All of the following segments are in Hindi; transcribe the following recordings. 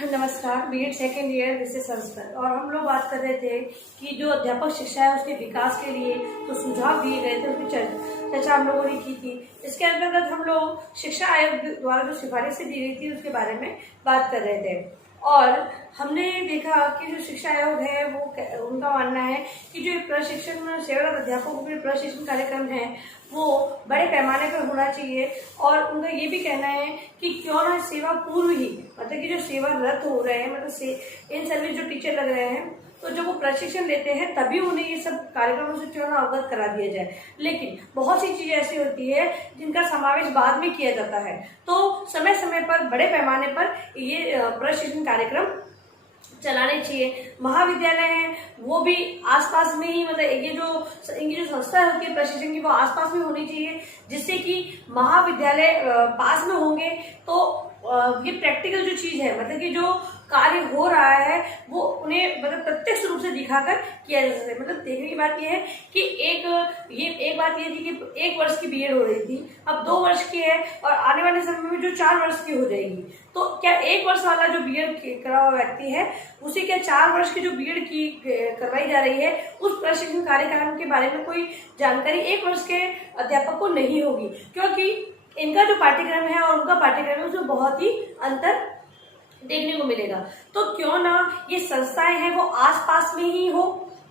नमस्कार। बीएड सेकेंड ईयर विशेष संस्कृत और हम लोग बात कर रहे थे कि जो अध्यापक शिक्षा है उसके विकास के लिए जो सुझाव दिए गए थे उसकी चर्चा हम लोगों ने की थी। इसके अंतर्गत हम लोग शिक्षा आयोग द्वारा जो सिफारिशें दी गई थी उसके बारे में बात कर रहे थे और हमने देखा कि जो शिक्षा आयोग है वो उनका मानना है कि जो प्रशिक्षण सेवारत अध्यापकों के प्रशिक्षण कार्यक्रम है वो बड़े पैमाने पर होना चाहिए और उनका ये भी कहना है कि क्यों ना सेवा पूर्व ही मतलब कि जो सेवारत हो रहे हैं मतलब इन सर्विस जो टीचर लग रहे हैं तो जब वो प्रशिक्षण लेते हैं तभी उन्हें ये सब कार्यक्रमों से क्यों ना अवगत करा दिया जाए। लेकिन बहुत सी चीजें ऐसी होती है जिनका समावेश बाद में किया जाता है तो समय समय पर बड़े पैमाने पर ये प्रशिक्षण कार्यक्रम चलाने चाहिए। महाविद्यालय हैं वो भी आसपास में ही मतलब इनकी जो संस्था होती है प्रशिक्षण की वो आसपास में होनी चाहिए जिससे कि महाविद्यालय पास में होंगे तो ये प्रैक्टिकल जो चीज है मतलब कि जो कार्य हो रहा है वो उन्हें मतलब प्रत्यक्ष रूप से दिखाकर किया जा सकता है। मतलब देखने की बात यह है कि एक बात ये थी कि 1 वर्ष की बीएड हो रही थी, अब 2 वर्ष की है और आने वाले समय में जो 4 वर्ष की हो जाएगी तो क्या 1 वर्ष वाला जो बीएड करा हुआ व्यक्ति है उसे क्या 4 वर्ष की जो बीएड की करवाई जा रही है उस प्रशिक्षण कार्यक्रम के बारे में कोई जानकारी 1 वर्ष के अध्यापक को नहीं होगी, क्योंकि इनका जो पाठ्यक्रम है और उनका पाठ्यक्रम है उसमें बहुत ही अंतर देखने को मिलेगा। तो क्यों ना ये संस्थाएं हैं वो आसपास में ही हो,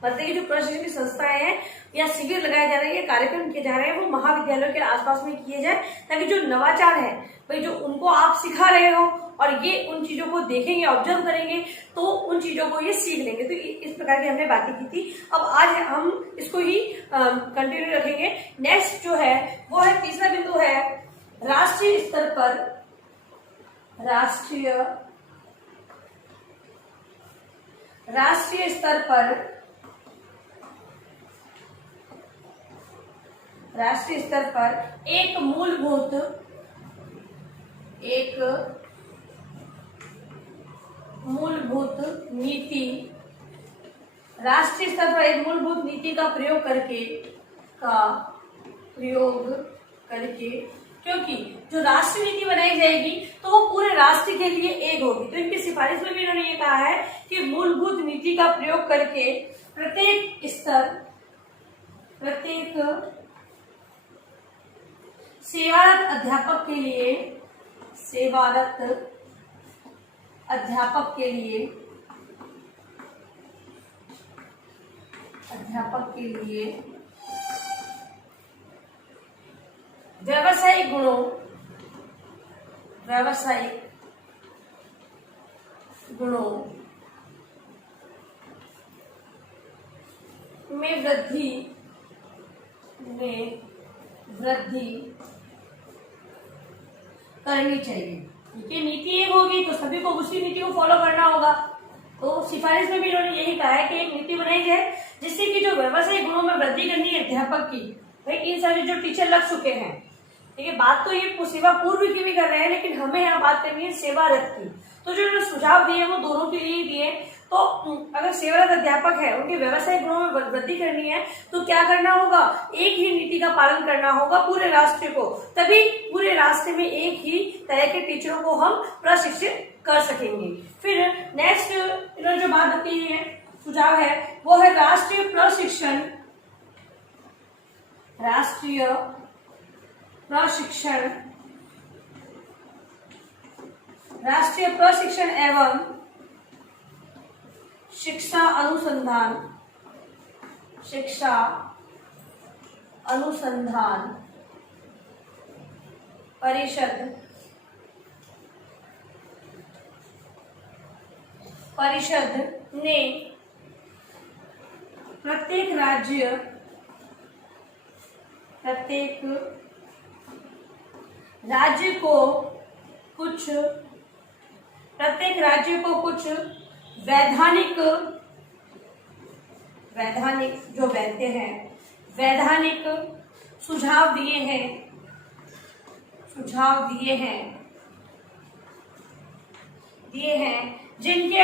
मतलब कि जो प्रशिक्षण की संस्थाएं हैं या शिविर लगाए जा रहे हैं कार्यक्रम किए जा रहे हैं वो महाविद्यालयों के आसपास में किए जाए ताकि जो नवाचार है भाई जो उनको आप सिखा रहे हो और ये उन चीजों को देखेंगे ऑब्जर्व करेंगे तो उन चीजों को ये सीख लेंगे। तो इस प्रकार की हमने बातें की थी। अब आज हम इसको ही कंटिन्यू रखेंगे। नेक्स्ट जो है वो है तीसरा बिंदु है राष्ट्रीय स्तर पर राष्ट्रीय स्तर पर एक मूलभूत नीति राष्ट्रीय स्तर पर एक मूलभूत नीति का प्रयोग करके क्योंकि जो राष्ट्रीय नीति बनाई जाएगी तो वो पूरे राष्ट्र के लिए एक होगी। तो इनकी सिफारिश में भी इन्होंने ये कहा है कि मूलभूत नीति का प्रयोग करके प्रत्येक सेवारत अध्यापक के लिए व्यावसायिक गुणों में वृद्धि करनी चाहिए। ये नीति एक होगी तो सभी को उसी नीति को फॉलो करना होगा। तो सिफारिश में भी इन्होंने यही कहा है कि एक नीति बनाई जाए जिससे कि जो व्यावसायिक गुणों में वृद्धि करनी है अध्यापक की, भाई इन सभी जो टीचर लग चुके हैं, ठीक है, बात तो ये सेवा पूर्व की भी कर रहे हैं लेकिन हमें यहाँ बात करनी है सेवारत की। तो जो सुझाव दिए वो दोनों के लिए दिए। तो अगर सेवारत अध्यापक है उनके व्यवसायिक गुणों में वृद्धि करनी है तो क्या करना होगा, एक ही नीति का पालन करना होगा पूरे राष्ट्र को, तभी पूरे राष्ट्र में एक ही तरह के टीचरों को हम प्रशिक्षित कर सकेंगे। फिर नेक्स्ट इन्होंने जो बात बताई है सुझाव है वो है राष्ट्रीय प्रशिक्षण एवं शिक्षा अनुसंधान परिषद ने प्रत्येक राज्य को कुछ वैधानिक जो वैध हैं वैधानिक सुझाव दिए हैं जिनके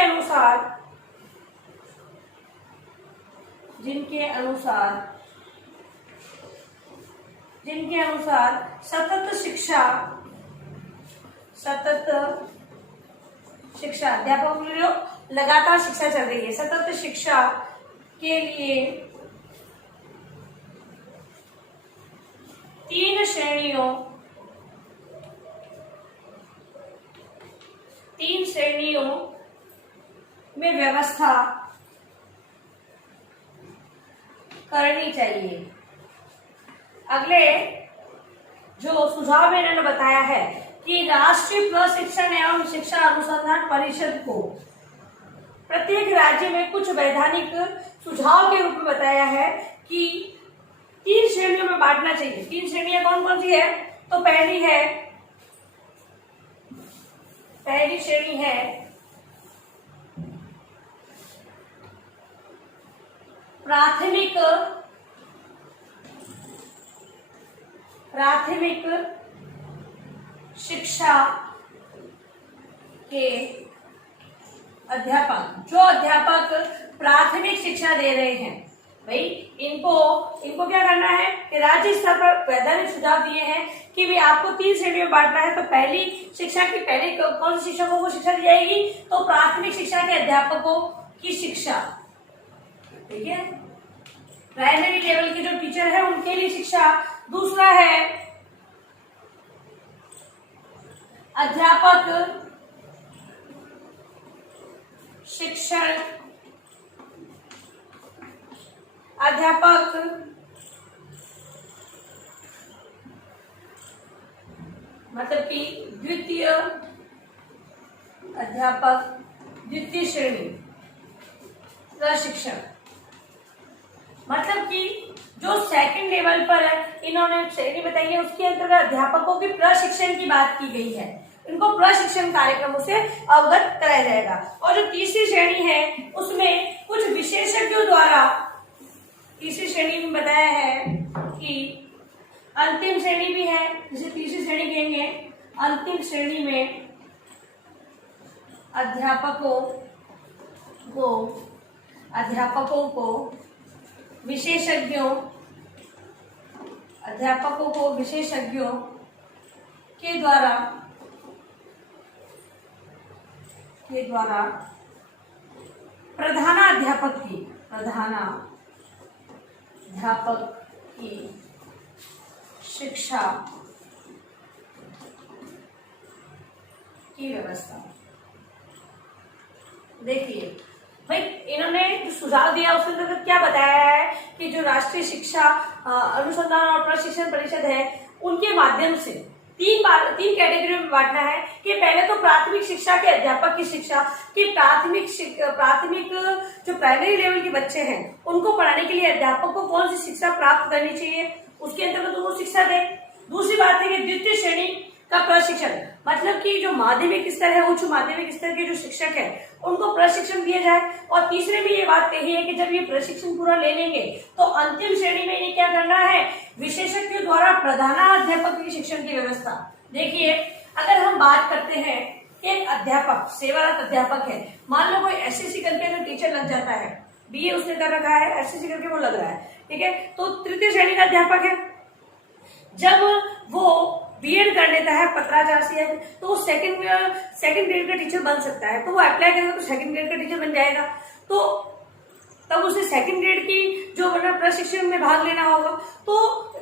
सतत शिक्षा, अध्यापकों के लिए लगातार शिक्षा चल रही है। सतत शिक्षा के लिए 3 श्रेणियों में व्यवस्था करनी चाहिए। अगले जो सुझाव में इन्होंने बताया है कि राष्ट्रीय प्रशिक्षण एवं शिक्षा अनुसंधान परिषद को प्रत्येक राज्य में कुछ वैधानिक सुझाव के रूप में बताया है कि 3 श्रेणियों में बांटना चाहिए। 3 श्रेणियां कौन कौन सी है? तो पहली श्रेणी है प्राथमिक शिक्षा के अध्यापक। जो अध्यापक प्राथमिक शिक्षा दे रहे हैं भाई, इनको क्या करना है कि राज्य स्तर पर वैधानिक सुझाव दिए हैं कि भी आपको 3 श्रेणियों में बांटना है। तो पहली शिक्षा की पहले कौन से शिक्षकों को शिक्षा दी जाएगी? तो प्राथमिक शिक्षा के अध्यापकों की शिक्षा, ठीक है, प्राइमरी लेवल के जो टीचर है उनके लिए शिक्षा। दूसरा है अध्यापक शिक्षण, मतलब कि द्वितीय श्रेणी प्रशिक्षण, मतलब कि जो सेकंड लेवल पर इन्होंने श्रेणी बताई है उसके अंतर्गत अध्यापकों के प्रशिक्षण की बात की गई है। इनको प्रशिक्षण कार्यक्रमों से अवगत कराया जाएगा। और जो तीसरी श्रेणी है उसमें कुछ विशेषज्ञों द्वारा, तीसरी श्रेणी में बताया है कि अंतिम श्रेणी भी है जिसे तीसरी श्रेणी कहेंगे। अंतिम श्रेणी में अध्यापकों को विशेषज्ञों के द्वारा प्रधानाध्यापक की शिक्षा की व्यवस्था। देखिए भाई, इन्होंने जो सुझाव दिया उसके अंतर्गत क्या बताया है कि जो राष्ट्रीय शिक्षा अनुसंधान और प्रशिक्षण परिषद है उनके माध्यम से 3 कैटेगरी में बांटना है कि पहले तो प्राथमिक शिक्षा के अध्यापक की शिक्षा कि प्राथमिक जो प्राइमरी लेवल के बच्चे हैं उनको पढ़ाने के लिए अध्यापक को कौन सी शिक्षा प्राप्त करनी चाहिए, उसके अंतर्गत वो शिक्षा दे। दूसरी बात है कि द्वितीय श्रेणी का प्रशिक्षण, मतलब कि जो माध्यमिक स्तर है, उच्च माध्यमिक स्तर के जो शिक्षक है उनको प्रशिक्षण दिया जाए। और तीसरे में ये बात कही है कि जब ये प्रशिक्षण पूरा ले लेंगे तो अंतिम श्रेणी में इन्हें क्या करना है? विशेषज्ञों द्वारा प्रधानाध्यापक की शिक्षण की व्यवस्था। देखिए, अगर हम बात करते हैं कि एक अध्यापक सेवारत अध्यापक है, मान लो कोई एसएससी करके जो टीचर लग जाता है, बीए उसने कर रखा है, एसएससी करके वो लग रहा है, ठीक है, तो तृतीय श्रेणी का अध्यापक है। जब वो बीएड कर लेता है पत्राचार से, तो वो सेकंड ग्रेड का टीचर बन सकता है। तो वो अप्लाई करेगा तो सेकंड ग्रेड का टीचर बन जाएगा। तो तब उसे सेकंड ग्रेड की जो प्रशिक्षण में भाग लेना होगा। तो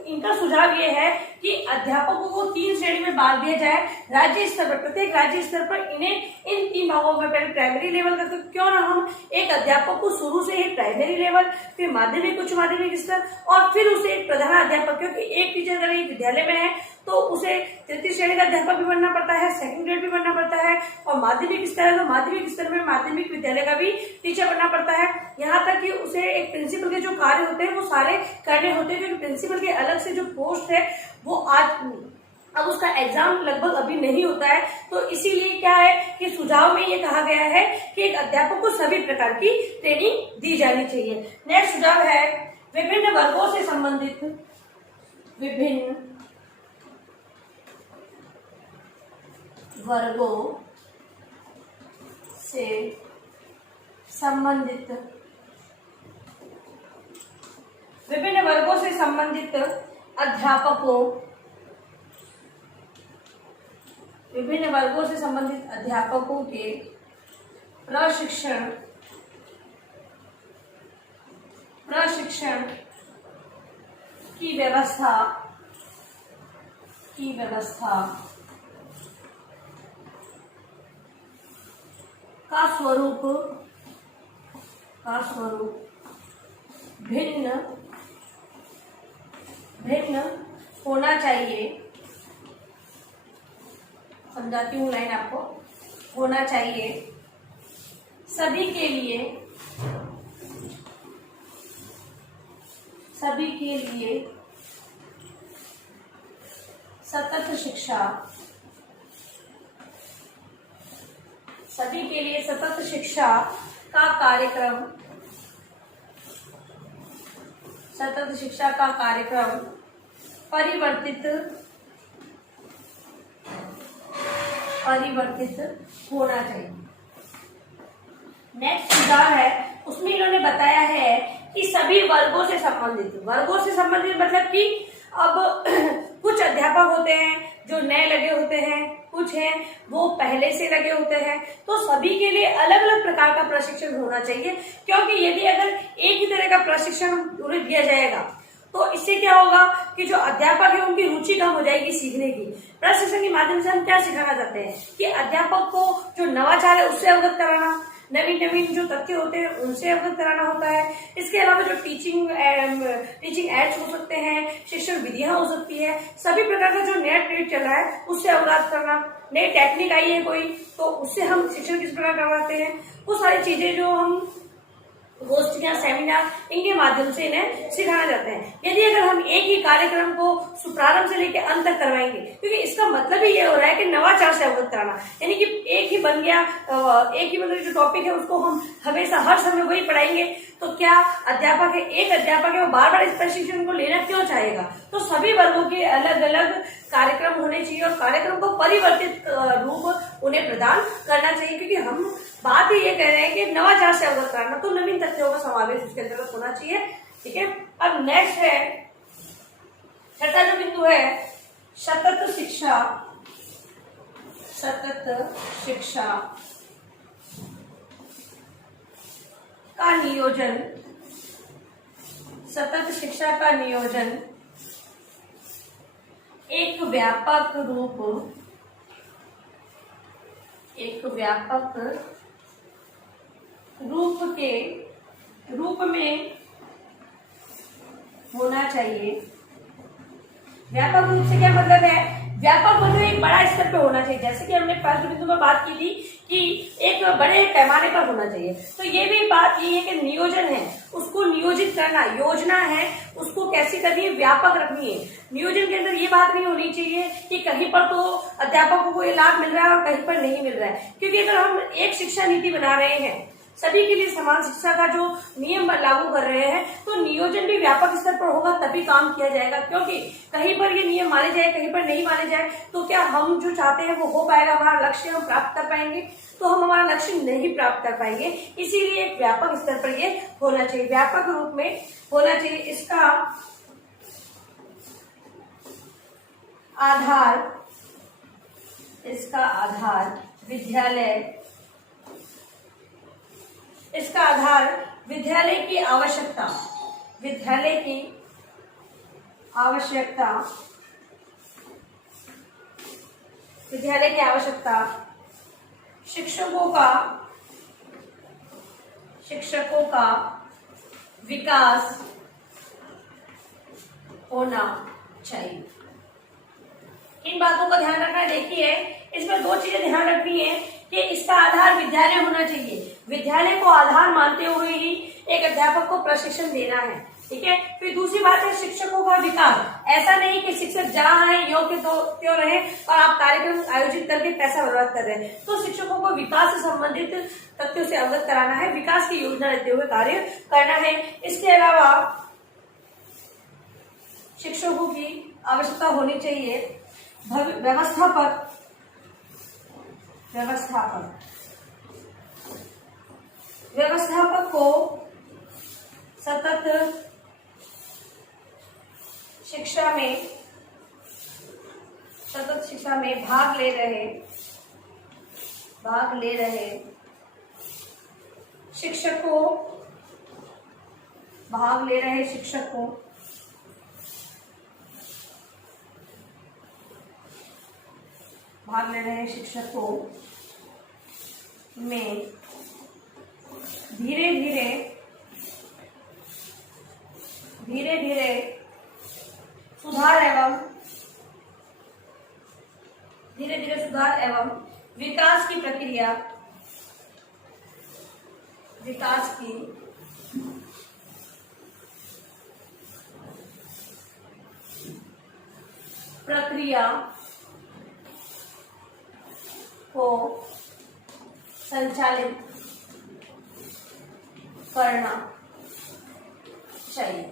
इनका सुझाव ये है कि अध्यापकों को 3 श्रेणी में बांट दिया जाए राज्य स्तर पर। प्रत्येक राज्य स्तर पर इन्हें इन 3 भागों में, पहले प्राइमरी लेवल का, तो क्यों ना हम एक अध्यापक को शुरू से ही प्राइमरी लेवल, फिर माध्यमिक, उच्च माध्यमिक स्तर और फिर उसे एक प्रधान अध्यापक, क्योंकि एक टीचर अगर एक विद्यालय में है तो उसे तृतीय श्रेणी का अध्यापक भी बनना पड़ता है, सेकंड ग्रेड भी बनना पड़ता है, और माध्यमिक स्तर है तो माध्यमिक स्तर में माध्यमिक विद्यालय का भी टीचर बनना पड़ता है। यहाँ तक कि उसे एक प्रिंसिपल के जो कार्य होते हैं वो सारे करने होते हैं, क्योंकि प्रिंसिपल के अलग से जो पोस्ट है वो अब उसका एग्जाम लगभग अभी नहीं होता है। तो इसीलिए क्या है कि सुझाव में ये कहा गया है कि एक अध्यापक को सभी प्रकार की ट्रेनिंग दी जानी चाहिए। नेक्स्ट सुझाव है विभिन्न वर्गों से संबंधित अध्यापकों के प्रशिक्षण की व्यवस्था का स्वरूप भिन्न होना चाहिए। समझाती हूँ लाइन आपको। होना चाहिए सभी के लिए सतत शिक्षा का कार्यक्रम परिवर्तित होना चाहिए। नेक्स्ट सुधार है, उसमें इन्होंने बताया है कि सभी वर्गों से संबंधित मतलब कि अब कुछ अध्यापक होते हैं जो नए लगे होते हैं, कुछ हैं वो पहले से लगे होते हैं, तो सभी के लिए अलग अलग प्रकार का प्रशिक्षण होना चाहिए। क्योंकि यदि अगर एक ही तरह का प्रशिक्षण उन्हें दिया जाएगा तो इससे क्या होगा कि जो अध्यापक है उनकी रुचि कम हो जाएगी सीखने की। प्रशिक्षण के माध्यम से हम क्या सिखाना चाहते हैं कि अध्यापक को जो नवाचार है उससे अवगत कराना, नवीन जो तथ्य होते हैं उनसे अवगत कराना होता है। इसके अलावा जो टीचिंग एड्स हो सकते हैं, शिक्षण विधियां हो सकती है, सभी प्रकार का जो नया ट्रेड चल रहा है उससे अवगत करना। नई टेक्निक आई है कोई तो उससे हम शिक्षण किस प्रकार करवाते हैं, वो सारी चीजें जो हम गोष्ठियां, सेमिनार, इनके माध्यम से इन्हें सिखाना चाहते हैं। यदि अगर हम एक ही कार्यक्रम को प्रारंभ से लेकर अंत तक करवाएंगे, क्योंकि इसका मतलब ही ये हो रहा है कि नवाचार से अवगत कराना, यानी कि एक ही बन गया, एक ही मतलब जो टॉपिक है उसको हम हमेशा हर समय वही पढ़ाएंगे, तो क्या अध्यापक है, एक अध्यापक है वो बार बार इस प्रशिक्षण को लेना क्यों चाहेगा। तो सभी वर्गों के अलग अलग कार्यक्रम होने चाहिए और कार्यक्रम को परिवर्तित रूप उन्हें प्रदान करना चाहिए। क्योंकि हम बात ही ये कह रहे हैं कि नवाचार से अवगत कराना, तो नवीन तथ्यों का समावेश उसके अंतर्गत होना चाहिए। ठीक है, अब नेक्स्ट है छठा जो बिंदु है, सतत शिक्षा का नियोजन। सतत शिक्षा का नियोजन एक व्यापक रूप में होना चाहिए। व्यापक रूप से क्या मतलब है, व्यापक मतलब एक बड़ा स्तर पे होना चाहिए। जैसे कि हमने पहले बिंदु में बात की थी कि एक बड़े पैमाने पर होना चाहिए, तो ये भी बात ये है कि नियोजन है, उसको नियोजित करना, योजना है उसको कैसी करनी है, व्यापक रखनी है। नियोजन के अंदर ये बात नहीं होनी चाहिए कि कहीं पर तो अध्यापकों को ये लाभ मिल रहा है और कहीं पर नहीं मिल रहा है। क्योंकि अगर हम एक शिक्षा नीति बना रहे हैं, सभी के लिए समान शिक्षा का जो नियम लागू कर रहे हैं, तो नियोजन भी व्यापक स्तर पर होगा तभी काम किया जाएगा। क्योंकि कहीं पर ये नियम माने जाए, कहीं पर नहीं माने जाए, तो क्या हम जो चाहते हैं वो हो पाएगा, हमारा लक्ष्य हम प्राप्त कर पाएंगे, तो हम हमारा लक्ष्य नहीं प्राप्त कर पाएंगे। इसीलिए एक व्यापक स्तर पर ये होना चाहिए, व्यापक रूप में होना चाहिए। इसका आधार विद्यालय की आवश्यकता, शिक्षकों का विकास होना चाहिए। इन बातों का ध्यान रखना है। देखिए, इसमें दो चीजें ध्यान रखनी है कि इसका आधार विद्यालय होना चाहिए। विद्यालय को आधार मानते हुए ही एक अध्यापक को प्रशिक्षण देना है। ठीक है, फिर दूसरी बात है शिक्षकों का विकास। ऐसा नहीं कि शिक्षक जहाँ है योग्य तो क्यों रहे और आप कार्यक्रम आयोजित करके पैसा बर्बाद कर रहे हैं। तो शिक्षकों को विकास से संबंधित तथ्यों से अवगत कराना है, विकास की योजना लेते हुए कार्य करना है। इसके अलावा शिक्षकों की आवश्यकता होनी चाहिए व्यवस्थापक को सतत शिक्षा में भाग ले रहे शिक्षकों, भाग ले रहे शिक्षकों, भाग ले रहे शिक्षकों में धीरे धीरे सुधार एवं विकास की प्रक्रिया को संचालित करना चाहिए।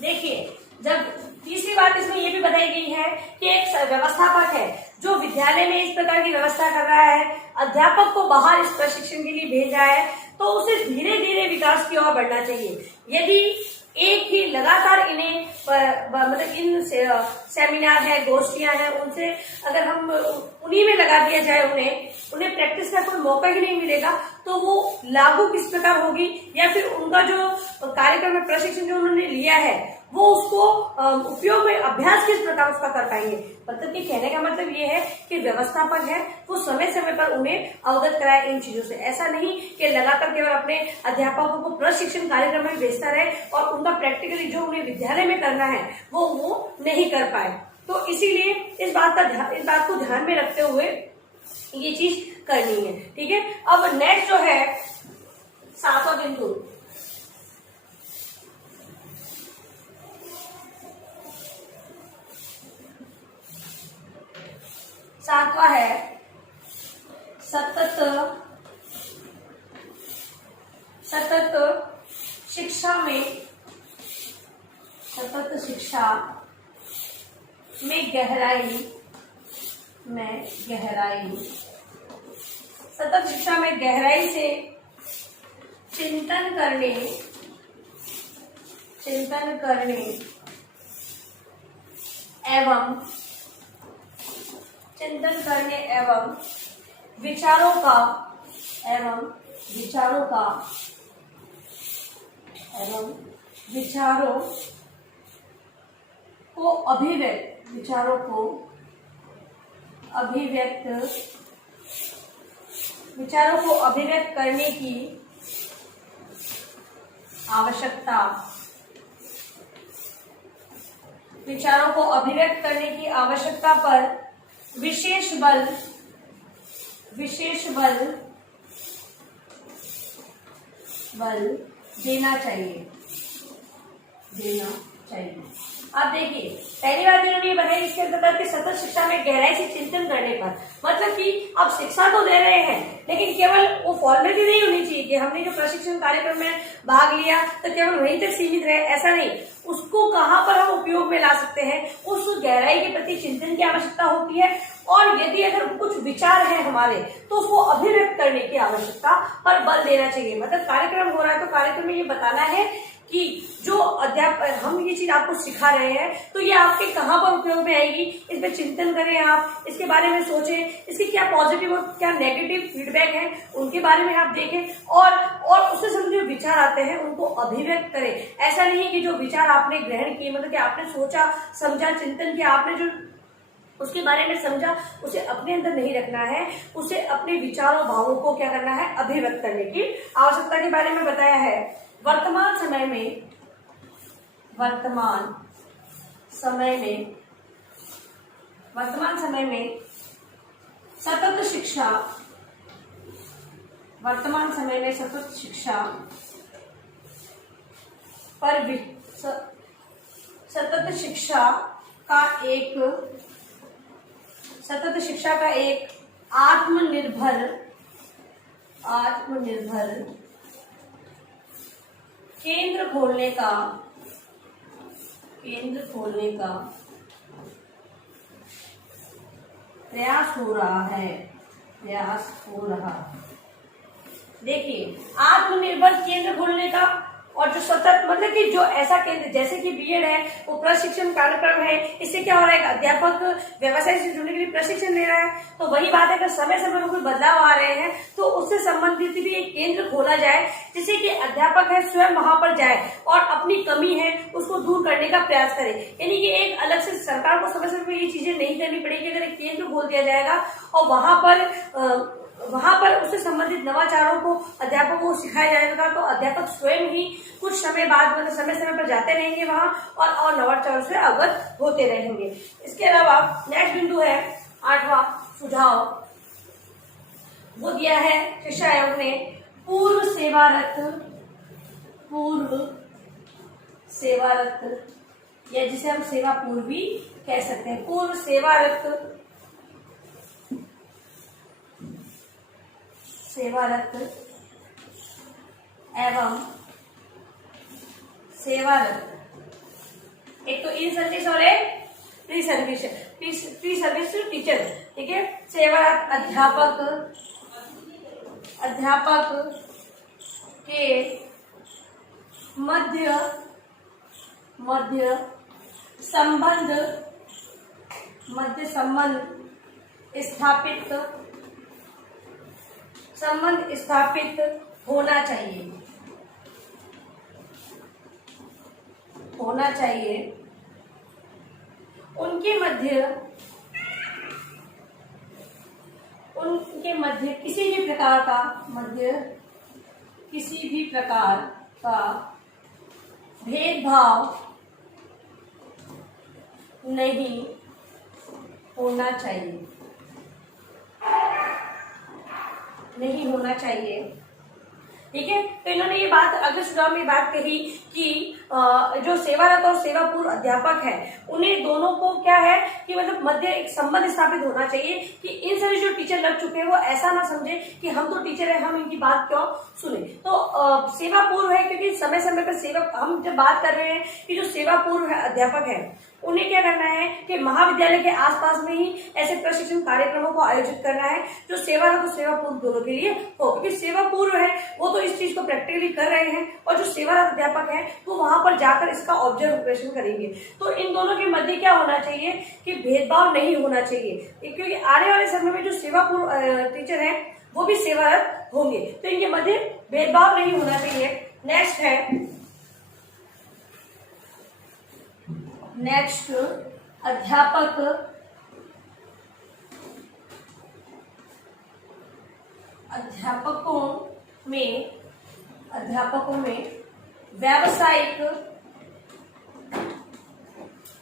देखिए, जब तीसरी बात इसमें यह भी बताई गई है कि एक व्यवस्थापक है जो विद्यालय में इस प्रकार की व्यवस्था कर रहा है, अध्यापक को बाहर इस प्रशिक्षण के लिए भेज रहा है, तो उसे धीरे धीरे विकास की ओर बढ़ना चाहिए। यदि एक ही लगातार इन्हें मतलब इन सेमिनार है, गोष्ठियां हैं, उनसे अगर हम उन्हीं में लगा दिया जाए, उन्हें प्रैक्टिस का कोई मौका ही नहीं मिलेगा, तो वो लागू किस प्रकार होगी, या फिर उनका जो कार्यक्रम में प्रशिक्षण जो उन्होंने लिया है वो उसको उपयोग में अभ्यास किस प्रकार उसका कर पाएंगे। मतलब कि कहने का मतलब ये है कि व्यवस्थापक है वो समय समय पर उन्हें अवगत कराए इन चीजों से। ऐसा नहीं कि लगातार केवल अपने अध्यापकों को प्रशिक्षण कार्यक्रम में भेजता रहे और उनका प्रैक्टिकली जो उन्हें विद्यालय में करना है वो नहीं कर पाए। तो इसीलिए इस बात को ध्यान में रखते हुए ये चीज करनी है। ठीक है, अब नेक्स्ट जो है 7वां बिंदु, सातवां है सतत शिक्षा में गहराई, सतत शिक्षा में गहराई से चिंतन करने एवं विचारों को अभिव्यक्त करने की आवश्यकता पर विशेष बल देना चाहिए। अब देखिए, पहली बात इन्होंने बताई इसके अंतर्गत कि सतत शिक्षा में गहराई से चिंतन करने पर, मतलब कि आप शिक्षा तो दे रहे हैं लेकिन केवल वो फॉर्मेलिटी नहीं होनी चाहिए कि हमने जो प्रशिक्षण कार्यक्रम में भाग लिया तो केवल वहीं तक सीमित रहे, ऐसा नहीं। उसको कहाँ पर हम उपयोग में ला सकते हैं, उस गहराई के प्रति चिंतन की आवश्यकता होती है। और यदि अगर कुछ विचार है हमारे तो उसको अभिव्यक्त करने की आवश्यकता पर बल देना चाहिए। मतलब कार्यक्रम हो रहा है तो कार्यक्रम में ये बताना है कि जो अध्यापक हम ये चीज आपको सिखा रहे हैं तो ये आपके कहाँ पर उपयोग में आएगी, इस पर चिंतन करें, आप इसके बारे में सोचें, इसके क्या पॉजिटिव और क्या नेगेटिव फीडबैक है उनके बारे में आप देखें और उससे जो विचार आते हैं उनको अभिव्यक्त करें। ऐसा नहीं कि जो विचार आपने ग्रहण किए, मतलब कि आपने सोचा समझा चिंतन किया, आपने जो उसके बारे में समझा, उसे अपने अंदर नहीं रखना है, उसे अपने विचारों भावों को क्या करना है, अभिव्यक्त करने की आवश्यकता के बारे में बताया है। वर्तमान समय में सतत शिक्षा पर सतत शिक्षा का एक आत्मनिर्भर केंद्र खोलने का प्रयास हो रहा है। देखिए, आत्मनिर्भर केंद्र खोलने का और जो सतत मतलब कि जो ऐसा केंद्र जैसे कि बीएड है वो प्रशिक्षण कार्यक्रम है, इससे क्या हो रहा है, अध्यापक व्यवसाय से जुड़ने के लिए प्रशिक्षण ले रहा है। तो वही बात है, अगर समय समय पर कोई बदलाव आ रहे हैं तो उससे संबंधित भी एक केंद्र खोला जाए, जिससे कि अध्यापक है स्वयं वहां पर जाए और अपनी कमी है उसको दूर करने का प्रयास करे। यानी कि एक अलग से सरकार को समय समय पर ये चीजें नहीं करनी पड़ेगी। अगर एक केंद्र खोल दिया जाएगा और वहां पर उससे संबंधित नवाचारों को अध्यापकों को सिखाया जाएगा, तो अध्यापक स्वयं ही कुछ समय बाद मतलब समय समय पर जाते रहेंगे वहां और नवाचारों से अवगत होते रहेंगे। इसके अलावा नेक्स्ट बिंदु है 8वां सुझाव, वो दिया है शिक्षा आयोग ने पूर्व सेवारत या जिसे हम सेवा पूर्वी कह सकते हैं, पूर्व सेवारत एवं सेवारत, एक तो इन सर्विस और एक प्री सर्विस टीचर, ठीक है। सेवारत अध्यापक के मध्य संबंध स्थापित होना चाहिए। उनके मध्य किसी भी प्रकार का भेदभाव नहीं होना चाहिए, ठीक है। तो इन्होंने ये बात अगले सुझाव में बात कही कि जो सेवारत और सेवा पूर्व अध्यापक है उन्हें दोनों को क्या है कि मतलब मध्य एक संबंध स्थापित होना चाहिए कि इन सभी जो टीचर लग चुके हैं वो ऐसा ना समझे कि हम तो टीचर है, हम इनकी बात क्यों सुने। तो सेवा पूर्व है क्योंकि समय समय पर सेवा, हम जब बात कर रहे हैं कि जो सेवा पूर्व है अध्यापक है उन्हें क्या करना है कि महाविद्यालय के आसपास में ही ऐसे प्रशिक्षण कार्यक्रमों को आयोजित करना है जो सेवारत और सेवा पूर्व दोनों के लिए हो, क्योंकि सेवा पूर्व है वो तो इस चीज को प्रैक्टिकली कर रहे हैं और जो सेवारत अध्यापक है वो वहां पर जाकर इसका ऑब्जर्वेशन करेंगे। तो इन दोनों के मध्य क्या होना चाहिए कि भेदभाव नहीं होना चाहिए, क्योंकि आने वाले समय में जो सेवा पूर्व टीचर है वो भी सेवारत होंगे, तो इनके मध्य भेदभाव नहीं होना चाहिए। नेक्स्ट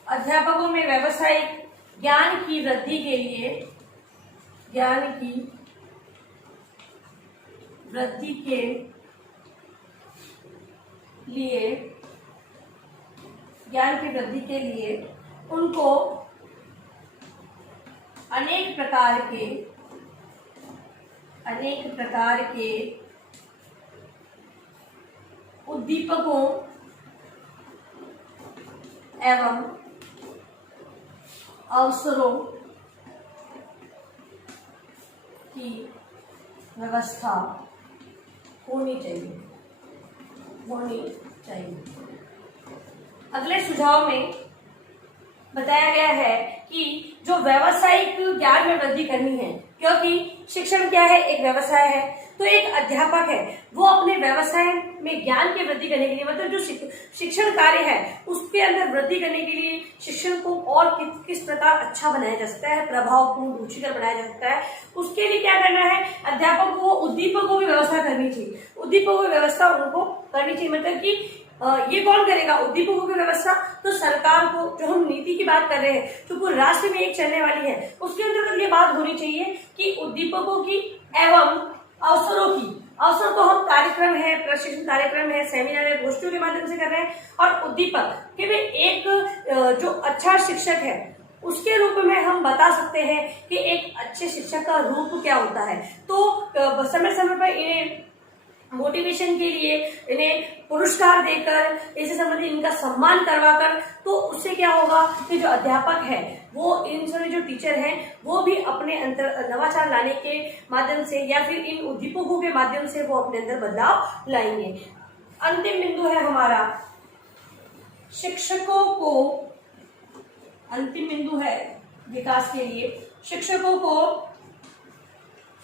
अध्यापकों में व्यावसायिक ज्ञान की वृद्धि के लिए उनको अनेक प्रकार के उद्दीपकों एवं अवसरों की व्यवस्था होनी चाहिए। अगले सुझाव में बताया गया है कि जो व्यावसायिक ज्ञान में वृद्धि करनी है, क्योंकि शिक्षण क्या है, एक व्यवसाय है, तो एक अध्यापक है वो अपने व्यवसाय में ज्ञान की वृद्धि करने के लिए मतलब जो शिक्षण कार्य है उसके अंदर वृद्धि करने के लिए शिक्षण को और किस प्रकार अच्छा बनाया जा सकता है, प्रभावपूर्ण रुचिकर बनाया जा सकता है, उसके लिए क्या करना है, अध्यापक को उद्दीपकों की व्यवस्था करनी चाहिए। उद्दीपकों की व्यवस्था उनको करनी चाहिए, मतलब कि ये कौन करेगा उद्दीपकों की व्यवस्था, तो सरकार को, जो हम नीति की बात कर रहे हैं जो पूरे राष्ट्र में एक चलने वाली है उसके अंतर्गत ये बात होनी चाहिए कि उद्दीपकों की एवं अवसरों की, अवसर तो हम कार्यक्रम है, प्रशिक्षण कार्यक्रम है, सेमिनार है, गोष्ठियों के माध्यम से कर रहे हैं, और उद्दीपक कि वे एक जो अच्छा शिक्षक है उसके रूप में हम बता सकते हैं कि एक अच्छे शिक्षक का रूप क्या होता है। तो समय समय पर इन्हें मोटिवेशन के लिए इन्हें पुरस्कार देकर, इससे संबंधित इनका सम्मान करवाकर, तो उससे क्या होगा कि जो अध्यापक है वो इन सभी जो टीचर हैं वो भी अपने अंदर नवाचार लाने के माध्यम से या फिर इन उद्दीपकों के माध्यम से वो अपने अंदर बदलाव लाएंगे। अंतिम बिंदु है हमारा शिक्षकों को, अंतिम बिंदु है विकास के लिए शिक्षकों को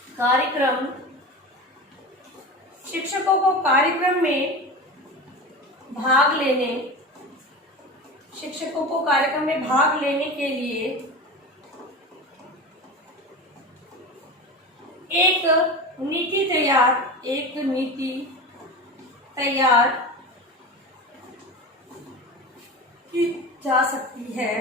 कार्यक्रम में भाग लेने, शिक्षकों को कार्यक्रम में भाग लेने के लिए एक नीति तैयार की जा सकती है।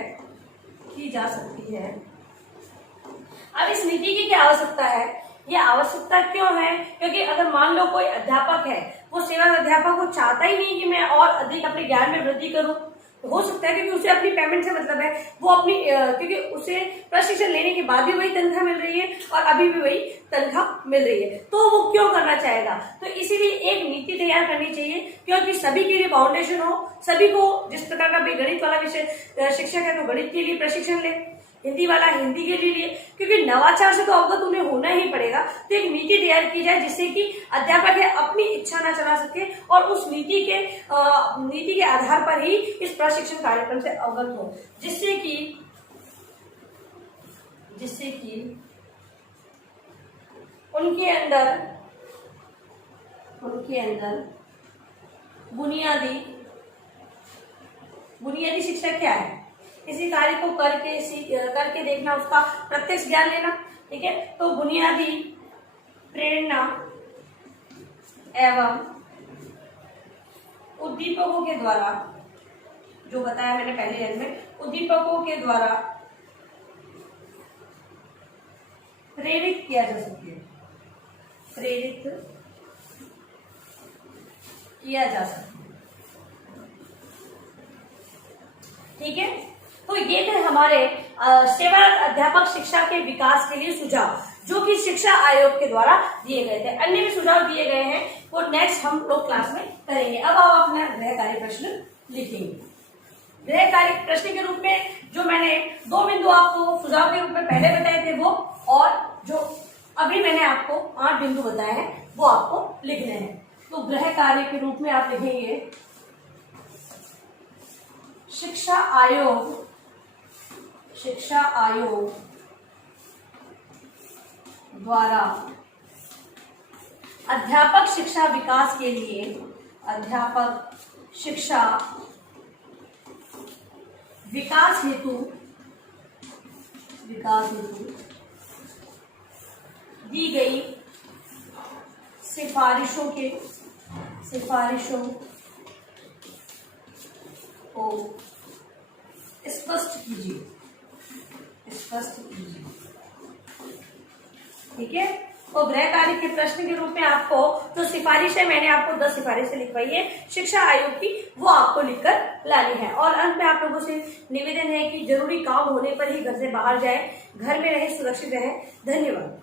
अब इस नीति की क्या आवश्यकता है? ये आवश्यकता क्यों है? क्योंकि अगर मान लो कोई अध्यापक है, वो सेवारत अध्यापक वो चाहता ही नहीं कि मैं और अधिक अपने ज्ञान में वृद्धि करूं, तो हो सकता है क्योंकि उसे अपनी पेमेंट से मतलब है, वो अपनी क्योंकि उसे प्रशिक्षण लेने के बाद भी वही तनख्वाह मिल रही है और अभी भी वही तनख्वाह मिल रही है, तो वो क्यों करना चाहेगा? तो इसीलिए एक नीति तैयार करनी चाहिए, क्योंकि सभी के लिए फाउंडेशन हो, सभी को जिस प्रकार का गणित वाला विषय शिक्षक है तो गणित के लिए प्रशिक्षण ले, हिंदी वाला हिंदी के लिए, क्योंकि नवाचार से तो अवगत उन्हें होना ही पड़ेगा। तो एक नीति तैयार की जाए जिससे कि अध्यापक है अपनी इच्छा ना चला सके और उस नीति के आधार पर ही इस प्रशिक्षण कार्यक्रम से अवगत हो, जिससे कि उनके अंदर बुनियादी शिक्षा क्या है, किसी कार्य को करके देखना, उसका प्रत्यक्ष ज्ञान लेना, ठीक है। तो बुनियादी प्रेरणा एवं उद्दीपकों के द्वारा, जो बताया मैंने पहले लाइन में, उद्दीपकों के द्वारा प्रेरित किया जा सकता है, ठीक है। तो ये थे हमारे सेवारत अध्यापक शिक्षा के विकास के लिए सुझाव, जो कि शिक्षा आयोग के द्वारा दिए गए थे। अन्य भी सुझाव दिए गए हैं, वो नेक्स्ट हम लोग क्लास में करेंगे। अब आप अपना गृह कार्य प्रश्न लिखेंगे। गृह कार्य प्रश्न के रूप में जो मैंने 2 बिंदु आपको सुझाव के रूप में पहले बताए थे वो, और जो अभी मैंने आपको 8 बिंदु बताए हैं वो आपको लिखने हैं। तो गृह कार्य के रूप में आप लिखेंगे शिक्षा आयोग द्वारा अध्यापक शिक्षा विकास के लिए, अध्यापक शिक्षा विकास हेतु दी गई सिफारिशों को स्पष्ट कीजिए, ठीक है। तो गृह कार्य के प्रश्न के रूप में आपको जो सिफारिशें मैंने आपको 10 सिफारिशें लिखवाई है शिक्षा आयोग की, वो आपको लिखकर लानी है। और अंत में आप लोगों से निवेदन है कि जरूरी काम होने पर ही घर से बाहर जाए, घर में रहे, सुरक्षित रहे। धन्यवाद।